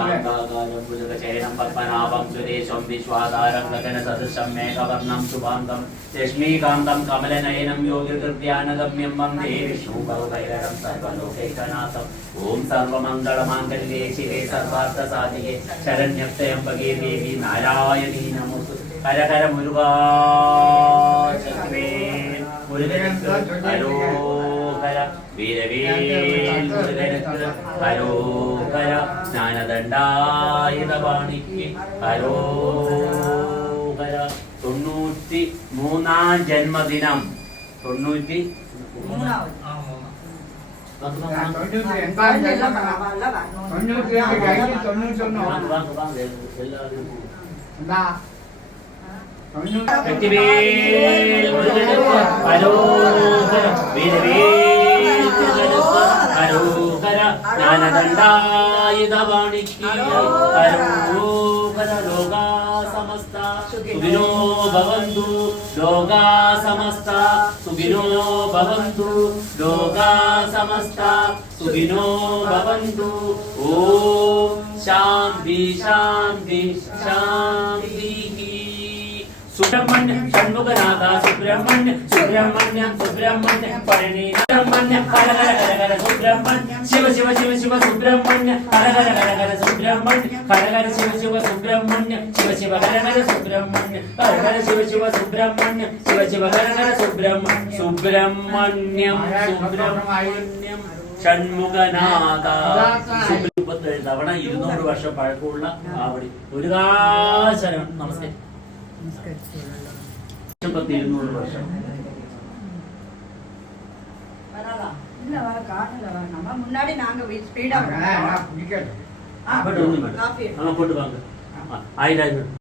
चैनं पद्मनाभं सुरेशं विश्वाधारं गगनसदृशं मेघवर्णं शुभाङ्गं लक्ष्मीकान्तं कमलनयनं योगिकृत्यानगम्यं वन्दे विष्णुभवभैरवं सर्वलोकैकनाथम् ॐ सर्वमङ्गलमाङ्गल्ये शिवे सर्वार्थसाधिके शरण्यत्र्यम्बके देवी नारायणी नमोस्तुते हर हर मुरुगा मुरुगनुक्कु हरोहर वीरवेल मुरुगनुक्कु हरोहर ജ്ഞാനദണ്ഡായുധപാണിക്ക് ഹരോഹര 93-ാം ജന്മദിനം 93 ലോകാ സമസ്ത സുഖിനോ ഭവന്തു ലോകാ സമസ്ത സുഖിനോ ഭവന്തു ലോകാ സമസ്ത സുഖിനോ ഭവന്തു ഓം ശാന്തി ശാന്തി ശാന്തി सुब्रह्मण्य षण्मुखनाथ सुब्रह्मण्य सुब्रह्मण्य सुब्रह्मण्य परणि सुब्रह्मण्य हर हर हर हर सुब्रह्मण्य शिव शिव शिव शिव सुब्रह्मण्य हर हर हर हर सुब्रह्मण्य हर हर शिव शिव सुब्रह्मण्य शिव शिव हर हर सुब्रह्मण्य हर हर शिव शिव सुब्रह्मण्य शिव शिव हर हर सुब्रह्मण्य सुब्रह्मण्यम सुब्रह्मण्यम ഷൺമുഖനാഥ 37 തവണ 200 വർഷം പഴക്കമുള്ള ആവടി മുരുകാശരണം നമസ്കാരം 200 വർഷം முன்னாடி நாங்க ஸ்பீடா போட்டு வாங்க 1000